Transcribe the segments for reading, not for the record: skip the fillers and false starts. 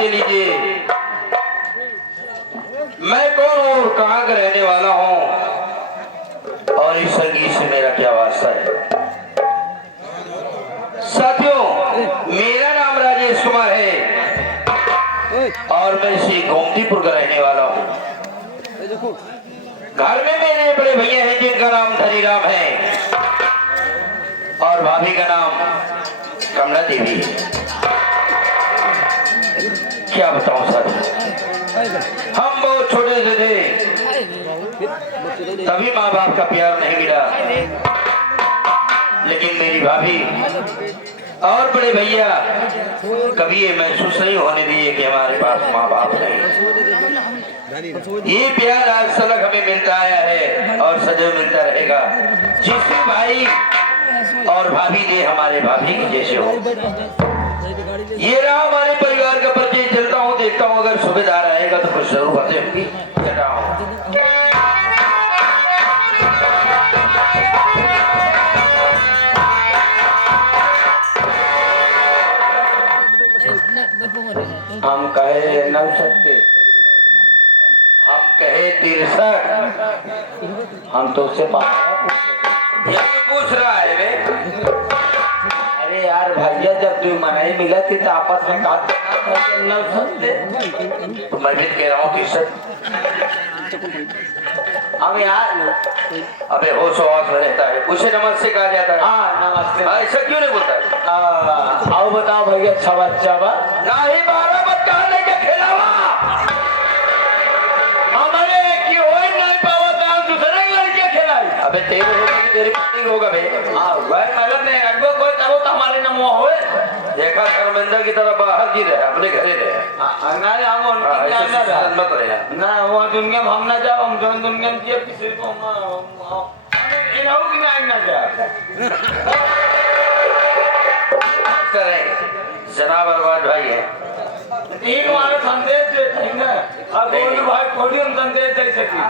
परिचय लीजिए। मैं कौन हूँ और कहाँ का रहने वाला हूँ और इस संगीत से मेरा क्या वास्ता है। साथियों, मेरा नाम राजेश कुमार है और मैं श्री गोमतीपुर का रहने वाला हूँ। घर में मेरे बड़े भैया हैं जिनका नाम धनीराम है और भाभी का नाम कमला देवी है। क्या बताऊं सर, हम बहुत छोटे से थे तभी माँ बाप का प्यार नहीं मिला, लेकिन मेरी भाभी और बड़े भैया कभी ये महसूस नहीं होने दिए कि हमारे पास माँ बाप नहीं। ये प्यार आज तक हमें मिलता आया है और सदैव मिलता रहेगा। जिससे भाई और भाभी ने हमारे भाभी के जैसे हो। ये रहा हमारे परिवार का परिचय। चलता हूँ, देखता हूँ, अगर सुबेदार आएगा तो कुछ जरूर बातें होंगी। चलता हूँ। हम कहे 69, हम कहे 63, हम तो उससे पूछ रहा है वे। अरे यार भैया, जब तू मनाई मिला थी तो आपस में कहा तो मैं भी कह रहा हूँ 63। हम यार अबे होश में रहता है, उसे नमस्ते कहा जाता है। हाँ नमस्ते। ऐसा क्यों नहीं बोलता है? आओ बताओ भैया, अच्छा बच्चा बा नहीं 12 बच्चा लेके खेलावा हमारे की हो ही नहीं पावा था, दूसरे लड़के खेलाई। अबे तेरे होगा कि तेरी पत्नी होगा बे? हाँ भाई, मगर नहीं अगो कोई करो तो हमारे नमो होए। देखा शर्मिंदा की तरह बाहर जी रहे, अपने घरे रहे। नहीं हम उनकी जानना मत रहे ना, वो दुनिया में हम ना जाओ, हम जो दुनिया में जिए किसी को इनाऊ की नहीं ना जाए। जनाब अरबाज भाई है, तीन हमारे संदेश देते हैं ना। अब बोल भाई खोली हम संदेश दे सकी।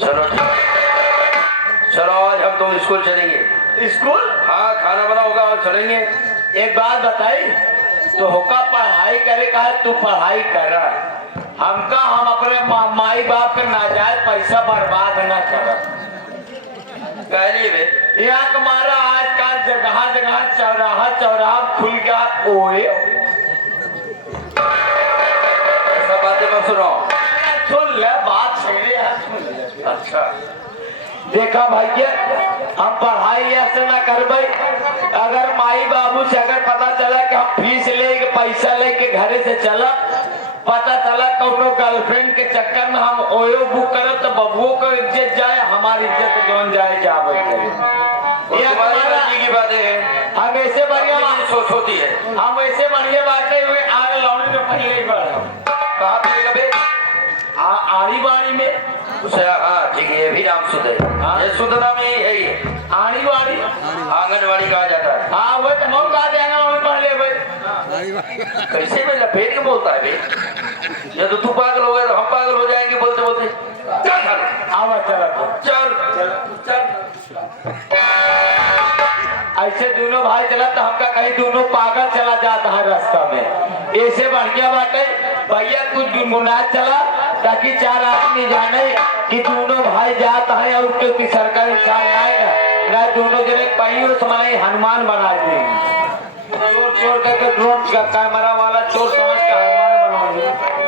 चलो चलो, आज हम तो स्कूल चलेंगे। स्कूल? हाँ, खाना बना होगा और चलेंगे। एक बात बताई तो होका पढ़ाई करे का है, तू पढ़ाई कर। हमका हम अपने माई बाप के नाजायज पैसा बर्बाद न कर। यहाँ तुम्हारा आजकल जगह जगह चौराहा चौराहा खुल गया। ओए ऐसा बातें मत सुनो, सुन ले बात सही है, सुन ले। अच्छा देखा भैया, हम पढ़ाई ऐसे ना कर भाई। अगर माई बाबू से अगर पता चला कि हम फीस लेके पैसा लेके घरे से चला, पता चला कौनो गर्लफ्रेंड के चक्कर में हम ओयो बुक करब तो बबुओं को इज्जत जाए, हमारी इज्जत कौन जाए क्या ये हमारी की बातें हैं। हम ऐसे बढ़िया सोच होती है, हम ऐसे बढ़िया बातें हुए आगे लौड़ी में पहले ही बढ़ कहा कभी आड़ी बाड़ी में। हाँ ठीक है, ये भी नाम सुध है। ये सुध नाम यही है, ये आड़ी बाड़ी आंगनबाड़ी कहा जाता है। हाँ वो तो हम कहा जाएगा पहले भाई। कैसे में लपेट के बोलता है भाई, या तो तू पागल हो गया तो हम पागल हो जाएंगे बोलते बोलते। चल ऐसे दोनों भाई चला तो हमका कहीं दोनों पागल चला जाता है रास्ता में। ऐसे बढ़िया बात है भैया, कुछ गुनगुना चला ताकि 4 आदमी जाने कि दोनों भाई जाता है और उसके सरकार इंसान आएगा ना। दोनों जने पहियों समय हनुमान बना देंगे। चोर चोर करके ड्रोन का कैमरा वाला चोर समझ के हनुमान बना देंगे।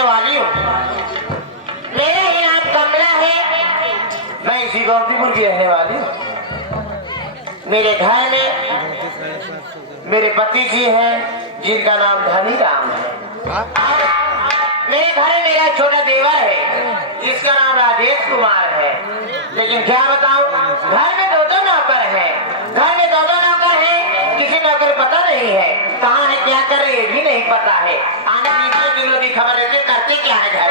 रहने वाली हूँ। मेरा ही नाम कमला है। मैं इसी गौतमपुर की रहने वाली हूँ। मेरे घर में मेरे पति जी हैं जिनका नाम धनी राम है। मेरे घर में मेरा छोटा देवर है जिसका नाम राजेश कुमार है। लेकिन क्या बताऊं, घर में दो नौकर हैं। घर में दो नौकर हैं, किसी नौकर पता नहीं है कहाँ है, क्या कर रहे ये भी नहीं पता है। आने दीजिए दिनों की खबर लेते करते क्या है घर।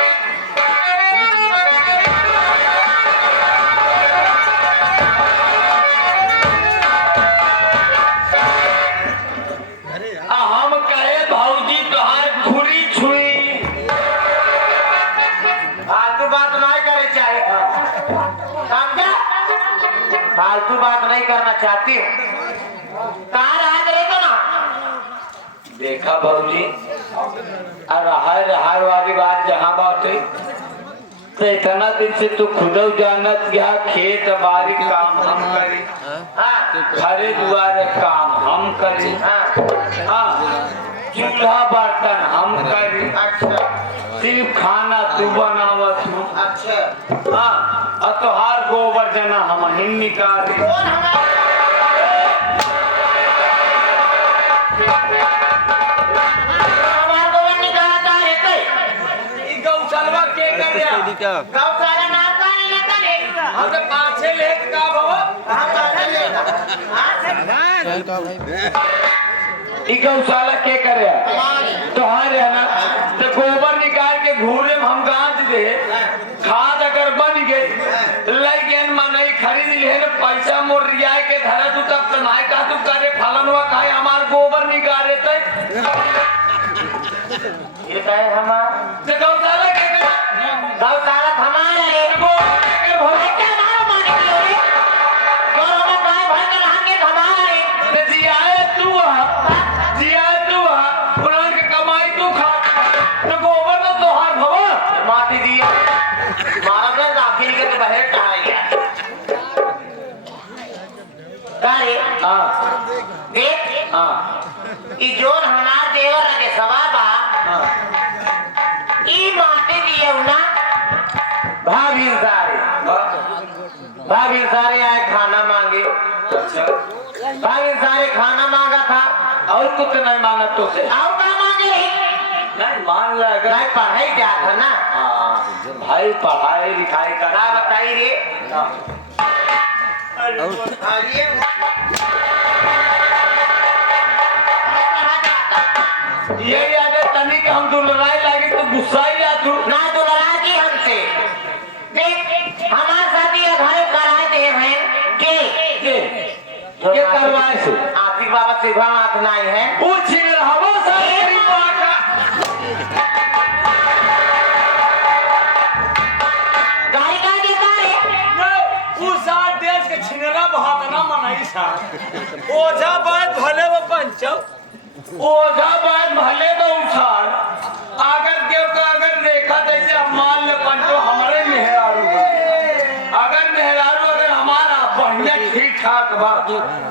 हम कहे भाऊजी तोहार खुरी छुई फालतू बात नहीं करे चाहे, समझा? फालतू बात नहीं करना चाहती हूँ। कहाँ रहा करेगा ना? देखा भाऊजी, रहाय वाली बात जहाँ बात है तो इतना दिन से तू खुद जानत गया खेत बाड़ी काम हम करी, हाँ घरे दुआरे काम हम करी, हाँ चूल्हा बर्तन हम करी, अच्छा सिर्फ खाना तू बनावत हूँ, अच्छा। हाँ और तोहार गोबर जना हम ही निकाली। कौन हमारा गोबर निकालता है? गौशाला के कर गौशाला नाम का नहीं लेता है। हम तो पाछे लेट का भव हम पाछे लेता। गौशाला के करे तोहार है ना, तो गोबर निकाल के घूरे में हम गांच दे, खाद अगर बन गई लेकिन मनई खरीद लिए ना पैसा मोर रिया के धरा तू तब कमाई का तू करे फलन हुआ खाए हमार गोबर निकाले थे ये कहे हमार तो गौशाला के करे गौशाला हमारा है। गोबर के भव क्या मारो माने की हो रे? और हमें गाय भर के लाएंगे हमारा है। ते जियाए तू पुरान के कमाई तू खा तो गोबर तो तोहार भव माटी दिया मारा में दाखिल के बाहर टहाई गया। गाड़ी हाँ देख हाँ ई जोन हमार देवर लगे सवा बा हाँ ई माटी दिए ना भाभी सारे आए खाना मांगे, भाई सारे खाना मांगा था और कुछ नहीं मांगा तुझसे, और क्या मांगे? नहीं मान लगा भाई पढ़ाई जा था ना। भाई पढ़ाई लिखाई का क्या बताई रे? अरे ये याद है तनी के हम दुलराई लागे तो गुस्सा ही आ तू ना तो लड़ा की हमसे। देख हमारे साथी घर कराए थे हैं के ये करवाए से आतिक बाबा से हाथ नहीं है। वो छिड़ हवा सारी पाका गाड़ी का देता है वो साथ देश के छिनेला बहुत ना मनाई सा ओझा बात भले वो पंचो ओझा बात भले वो उछाल अगर देव का अगर देखा जैसे हम मान ले पंचो हमारे मेहरारू अगर मेहरारू अगर हमारा बढ़िया ठीक ठाक बा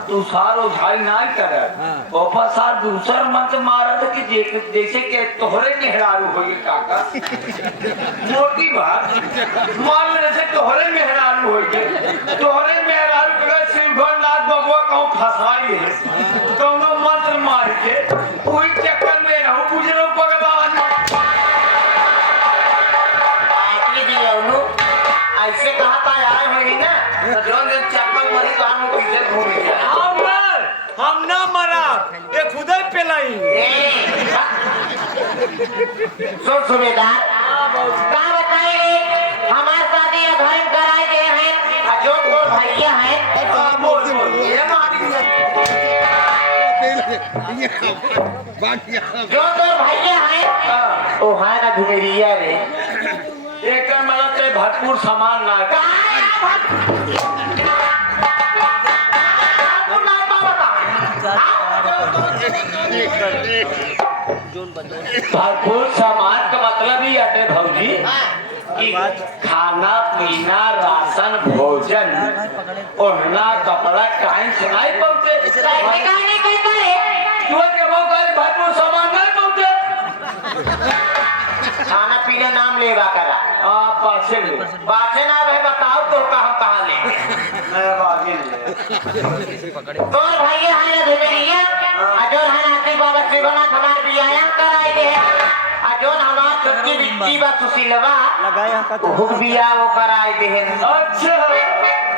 तो सारो झाई ना करे ओपा सार दूसर मंत मारा था कि जैसे कि तोहरे मेहरारू होई काका मोटी बात मान ले जैसे तोहरे मेहरारू होई तोहरे मेहरारू के शिवनाथ बबुआ कहूं फसाई है कौनो मंत्र मार के कोई चक्कर में रहूं बुझलो भगवान बाकी दिया उन्हों ऐसे कहा था आए हुई ना तो जो दिन चप्पल मरी तो हम पीछे घूम गया। हम ना मरा ये खुद ही पिलाई सुन सुबेदार कहाँ बताएंगे हमारे साथ ये घर कराए गए हैं जो तो भैया हैं बोल ये जो तो भैया हैं ओ है ना घुमेरिया रे एक मतलब से भरपूर सामान ना भरपूर सामान का मतलब ही आते भौजी कि खाना पीना राशन भोजन ओढ़ना कपड़ा काइन से नहीं पहुंचे नहीं कहता है भरपूर सामान नहीं पहुंचे खाना पीना नाम लेवा करा आप पाछे ले बाचे ना भाई बताओ तो कहाँ ले मैं आगे ले तोर भैया है धुमेरिया अजोर हनाती बाबा शिवनाथ हमार बियाया कराई दे अजोर हमार सबकी बिट्टी बा सुशीलवा लगाया का वो बिया वो कराई दे अच्छा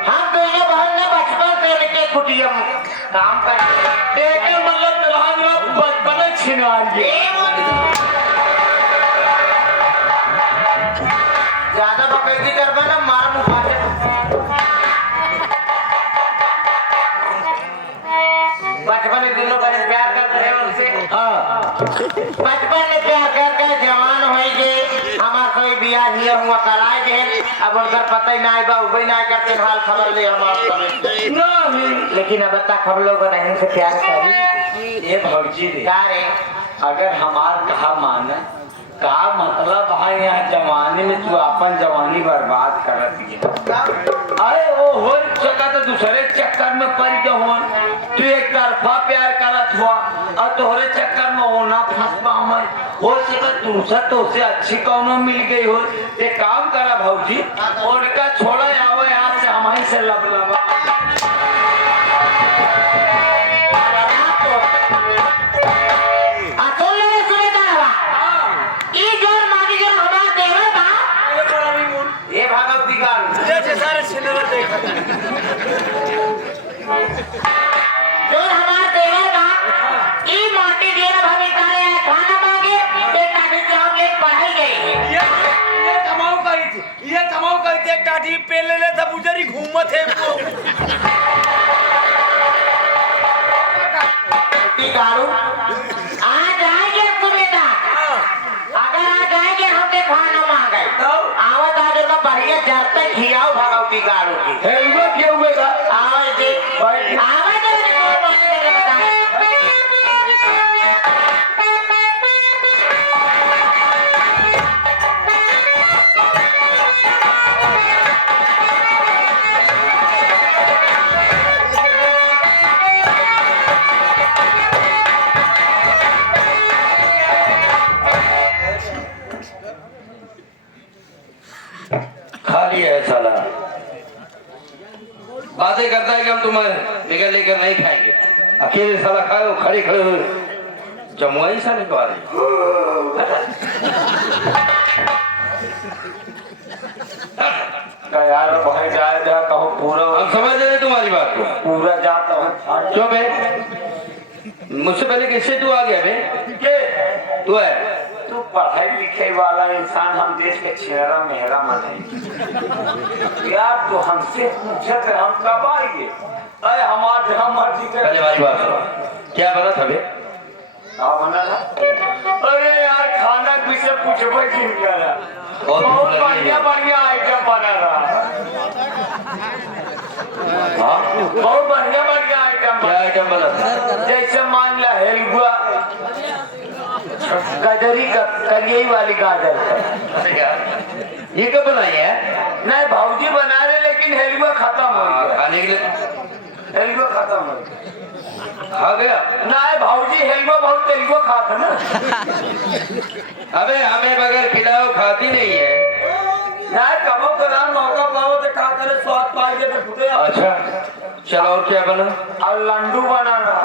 हम दोनों बहन ने बचपन से लेके कुटियम काम करते देखे मतलब तलहान बचपन छिना लिए ज्यादा बकैती करबा ना मार मुखा से बचपन में दोनों बहन प्यार करते हैं उनसे हाँ बचपन में प्यार करके जवान हो गए हमार कोई बियाह हिया हुआ कराए गए अब उनका पता ही ना बा उबई ना करते हाल खबर ले हमार नहीं लेकिन अब तक हम लोग नहीं से प्यार करी ये भौजी रे क्या रे अगर हमार कहा माने का मतलब है यहाँ जवानी में तू अपन जवानी बर्बाद करत है अरे वो हो सका तो दूसरे चक्कर में पड़ गया हो तू एक तरफा प्यार करत हुआ और तोहरे चक्कर में होना फंसवा मैं हो सका दूसरा तो से अच्छी कौनो मिल गई हो ये काम करा भौजी उनका छोड़ा आवे यहाँ से हम ही से लब लबा ये भागवती का सारे सिनेमा देखा जो हमार देवर बा ई मोटी देर भवी करे खाना मांगे बेटा भी चॉकलेट पढ़ाई गई है ये कमाऊ कही थी एक टाटी पे ले था बुजरी घूमत है वो ती गाड़ू आ जाएंगे तू बेटा अगर आ जाएंगे हमके खाना मांगे आवत आज का बढ़िया जरते खियाओ भगवती गाड़ू की हेलवा क्यों बेटा आवाज दे आवाज दे खा लिया है साला बातें करता है कि हम तुम्हें लेकर लेकर नहीं खाएंगे अकेले साला खाए खड़े खड़े हुए जमुआई साले को आ रही यार भाई जाए जा कहो पूरा हम समझ रहे तुम्हारी बात को पूरा जाता हूँ क्यों बे मुझसे पहले किससे तू आ गया बे के तू है तू पढ़ाई लिखे वाला इंसान हम देश के चेहरा मेहरा मन है यार तो हमसे पूछे थे हम कब आएंगे अरे हमारे हम मर्जी कर पहले वाली बात सुनो क्या बना था बे बना था अरे यार खाना पीछे पूछबे की यार बहुत बढ़िया बढ़िया आइटम बना रहा हाँ बहुत बढ़िया बढ़िया आइटम क्या आइटम बना जैसे मान लिया हेलुआ गाजरी का करियई वाली गाजर ये कब बनाई है नहीं भाऊजी बना रहे लेकिन हेलुआ खत्म हो गया खाने के लिए हेलुआ खत्म हो गया खा गया नहीं भाऊजी हेलुआ बहुत तेलुआ खाता ना अबे हमें बगैर खिलाओ खाती नहीं है नहीं कबो कदार मौका पाओ तो खा करे स्वाद पाएंगे तो फुटे अच्छा चलो और क्या बना और लड्डू बनाना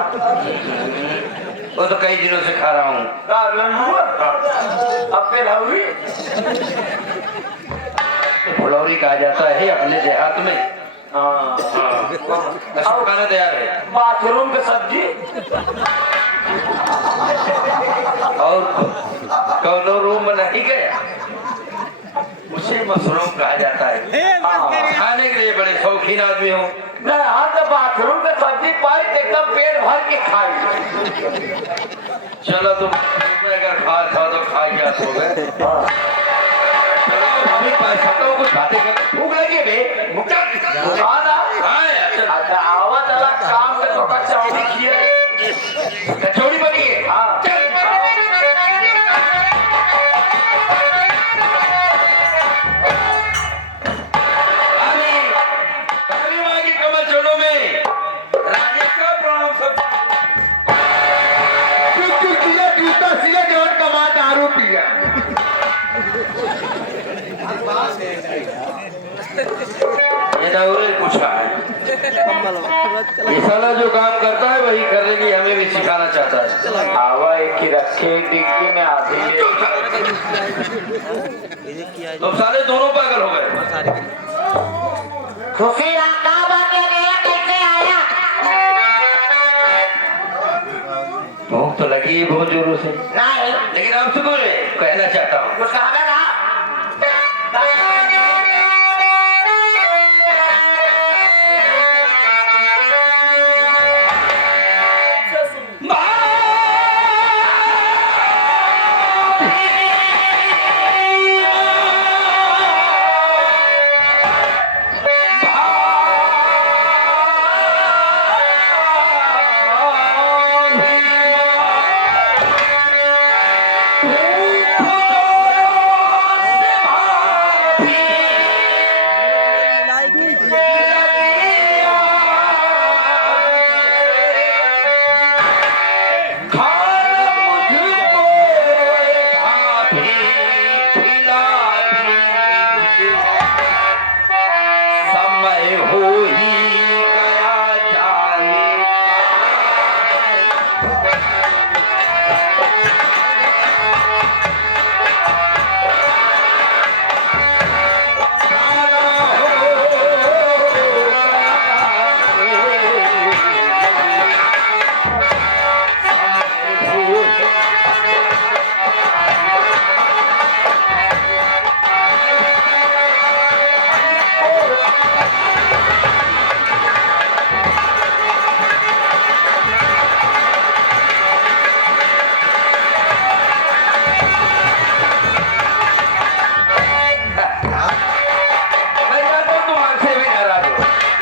वो तो कई दिनों से खा रहा हूँ अब फिर फुलौरी कहा जाता है अपने देहात में खाना तैयार है बाथरूम की सब्जी और कौनो रूम में नहीं गया उसे मशरूम कहा जाता है खाने के लिए बड़े शौकीन आदमी हो हाँ तो बाथरूम में सब्जी पाई एकदम पेट भर के खाई चलो तुम अगर खा तो खा गया तो अभी पैसा तो कुछ खाते भूख लगी बे अच्छा आवाज अलग काम का तो कचौड़ी किए कचौड़ी बनी है हाँ ये ना पूछा है ये साला जो काम करता है वही करने की हमें भी सिखाना चाहता है। हवा एक ही रखे डिग्गी में आधी है। तो साले दोनों पागल हो गए। खुशी का बात कैसे आया? भूख तो लगी है बहुत जोरों से, नहीं लेकिन आपसे कुछ कहना चाहता हूँ। कुछ कहा था?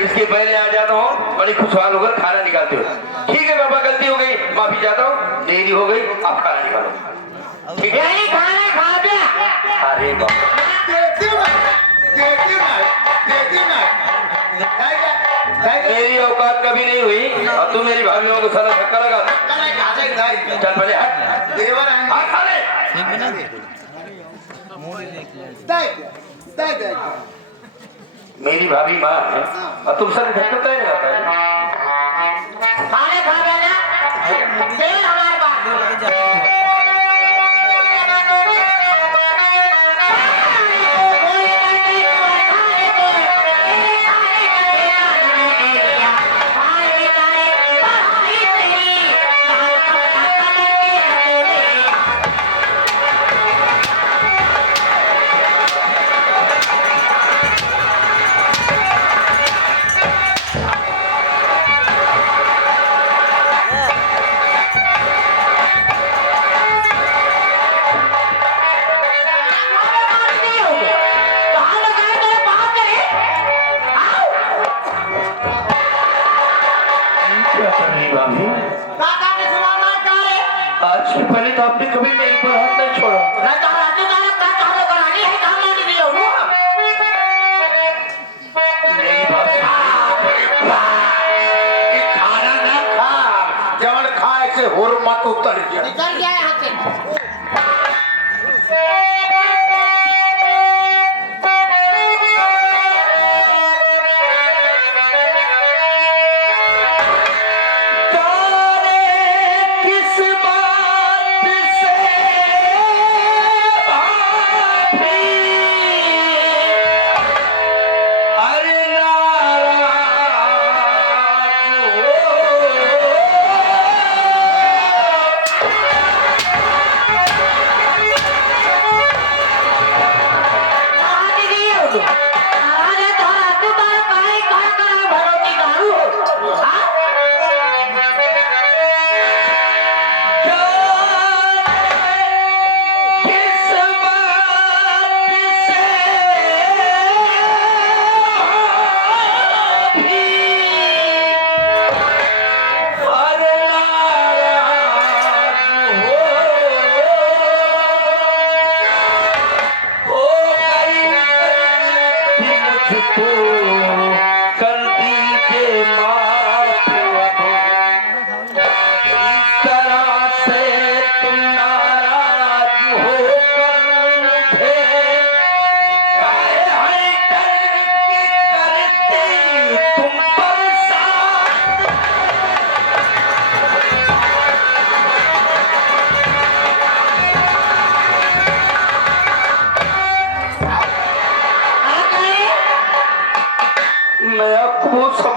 इसके पहले आ जाता हूँ, बड़ी खुशहाल होकर खाना निकालते हो। ठीक है बाबा, गलती हो गई, माफी चाहता हूँ, देरी हो गई, आप खाना निकालो। ठीक है? खाना खा दिया। अरे बाबा, मेरी औकात कभी नहीं हुई और तू मेरी भाभीयों को सारा धक्का लगा। चल पहले हट खा ले। मेरी भाभी माँ है और तुम सब धक्का नहीं लगाता है। खाने खा देना फिर हमारे पास आज से पहले तो आपने कभी मेरी पर हाथ नहीं छोड़ा। मेरी बात खाना ना खा, जवन खाए से होर मत उतर गया। निकल गया यहाँ से।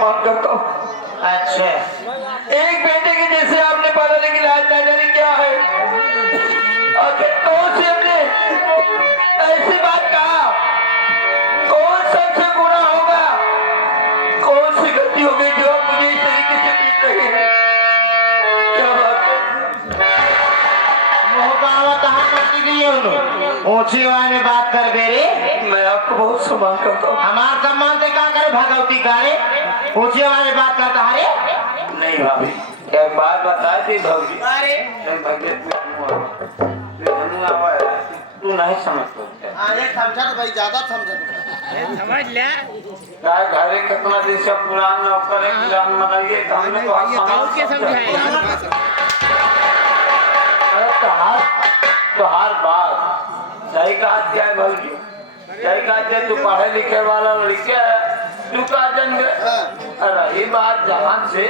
माफ करता हूँ। अच्छा, एक बेटे के जैसे आपने पाला, लेकिन आज ना जाने क्या है, आखिर कौन से हमने ऐसी बात कहा, कौन सबसे बुरा होगा, कौन सी गलती हो गई जो आप मुझे इस तरीके से पीट रहे हैं? क्या बात है? ऊंची आवाज में बात कर बेरे। मैं आपको बहुत सम्मान करता हूँ। हमार सम्मान से क्या करे भगवती कारे? ऊंची आवाज में बात करता है नहीं भाभी, एक बात बता दी भाभी, तू नहीं समझता समझा तो भाई, ज्यादा समझा समझ ले। क्या घरे कितना दिन से पुरान नौकर है, पुरान मनाइए तो हमने तो हर बात सही कहा क्या है भाभी, सही कहा तू पढ़े लिखे वाला लड़का है, तू का जन्म रही बात जहाँ से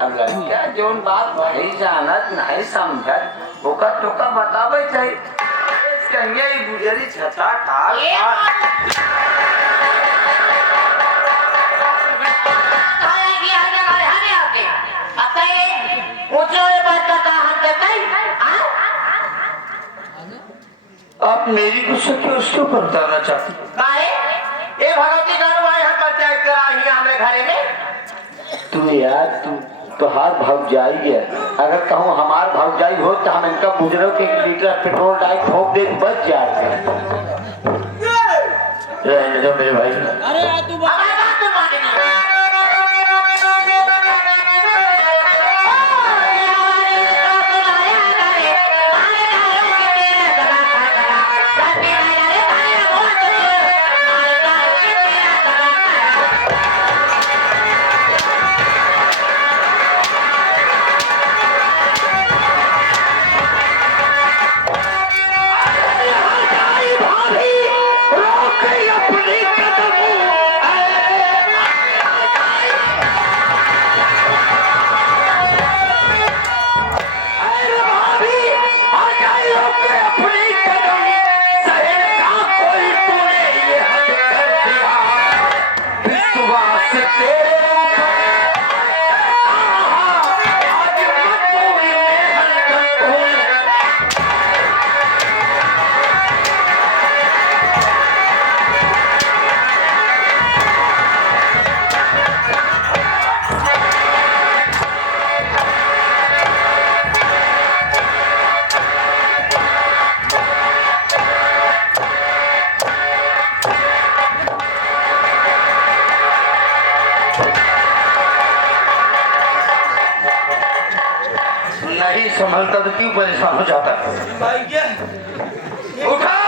अब लड़का जोन बात भाई जानत नहीं समझत ओका टोका बतावे चाहिए। कहिए गुजरी छता ठाल आप मेरी गुस्सा क्यों उसके ऊपर उतारना चाहती? ये भगवती कानू आए हम पंचायत करा ही हमें घरे में। तू यार तू तो हार भाग जाएगी। अगर कहूँ हमार भाग जाई हो तो हम इनका बुजुर्गों के 1 लीटर पेट्रोल डाल ठोक दे बच जाए। रहने दो मेरे भाई। अरे यार तू नहीं संभलता तो क्यों परेशान हो जाता है? उठा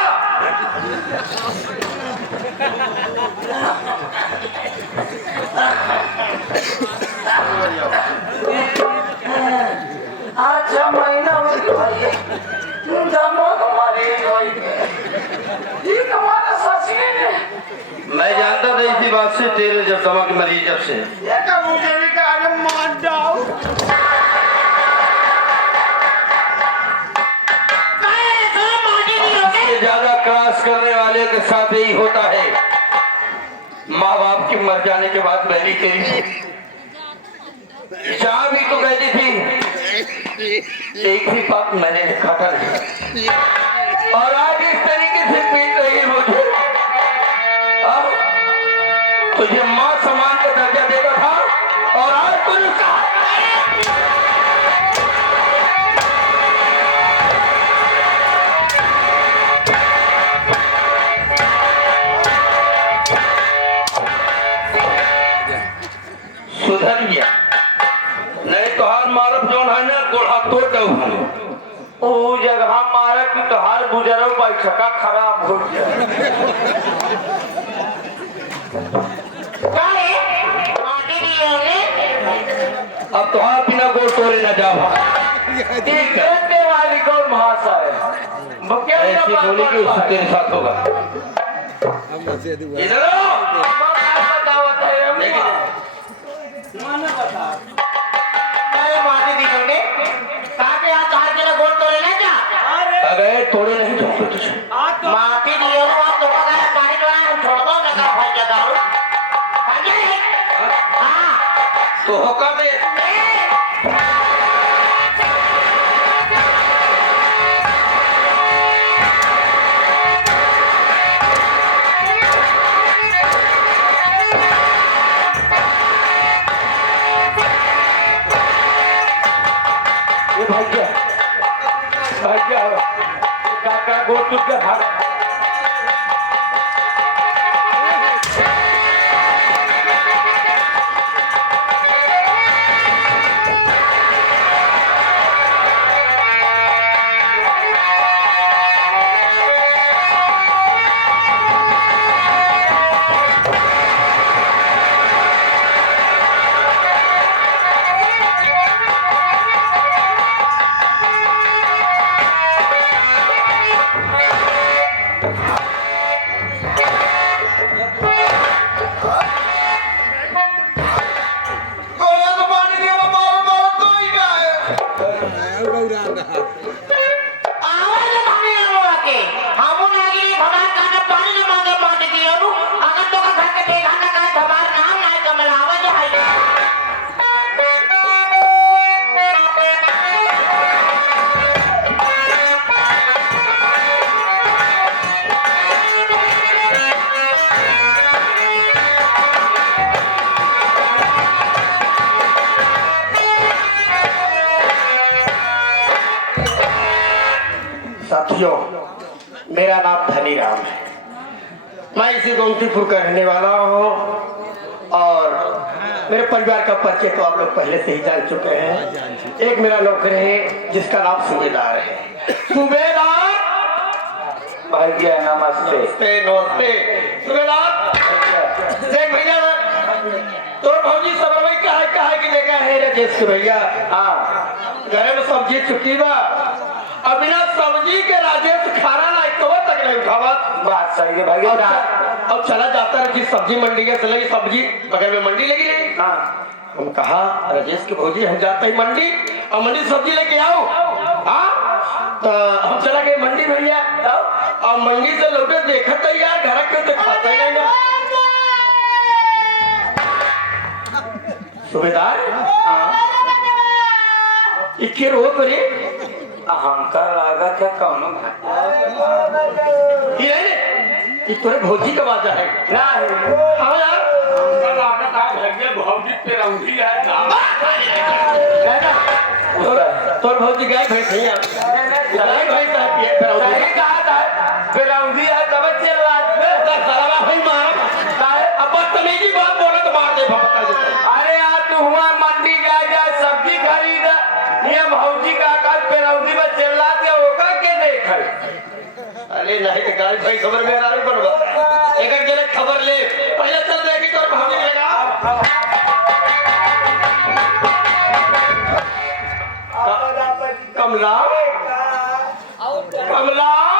अच्छा महीना मैं जानता था इसी बात से तेरे जब दवा की मरीज जब से मान जाओ ज्यादा क्रॉस करने वाले के साथ यही होता है। माँ बाप के मर जाने के बाद पहली तेरी जहाँ भी तो कहती थी एक ही बात मैंने देखा था नहीं। और आज इस तरीके से पीट रही है मुझे। अब तुझे माँ समान का दर्जा देता था और आज तुझे सुधर गया नहीं तो हार मारब जो है ना गोड़ा तोड़ दो वो जगह मारब की तो हार गुजरो बैठका खराब हो गया। अब तो हार बिना गोड़ तोड़े न जाओ। वाली कौन भाषा है ऐसी बोली कि उससे तेरे साथ होगा। इधर अगर थोड़े नहीं छोड़ते तुझे माफी दियो तो पानी छोड़ दो ना भाई जगह। हाँ तो होकर दे भाग्य काका गोट टूट के भाग साथियों, मेरा नाम धनीराम है। मैं इसी गोमतीपुर का रहने वाला हूँ और मेरे परिवार का परिचय तो आप लोग पहले से ही जान चुके हैं। एक मेरा नौकर है जिसका नाम सूबेदार है। सूबेदार भैया नमस्ते। नमस्ते सूबेदार। देख भैया तो भौजी सबर भाई कहा है कि लेकर है राजेश भैया। हाँ घर में सब्जी चुकी बा अब बिना सब्जी के राजेश खाना ना तो तक नहीं उठावा। बात सही है भाई। अब चला जाता है कि सब्जी मंडी के चले सब्जी बगल में मंडी लगी रही। हाँ हम कहा राजेश के भौजी हम जाते ही मंडी और मंडी सब्जी लेके आओ। हाँ तो हम चला गए मंडी भैया और मंडी से लौटे देखा तो यार घर के तो खाता ही नहीं। सूबेदार इक्के रो करे अहंकार लागत है कौनो ये तोरे भौजी का बात है ना है। हाँ यार अहंकार लागत है लगे भौजी पे रंगी है ना तोर भौजी गाय भैंस है गाय भैंस है सही कहा था बेरंगी है तब चल रहा सरवा भाई मारा अब बदतमीजी बात बोले तो मार दे बता दे। अरे यार तू हुआ मंडी गया जा सब्जी खरीद ये भौजी का काल पेरौदी में चल रहा थे ओका के देख। अरे नहीं गाय भाई खबर में आ रही बनवा एक जने खबर ले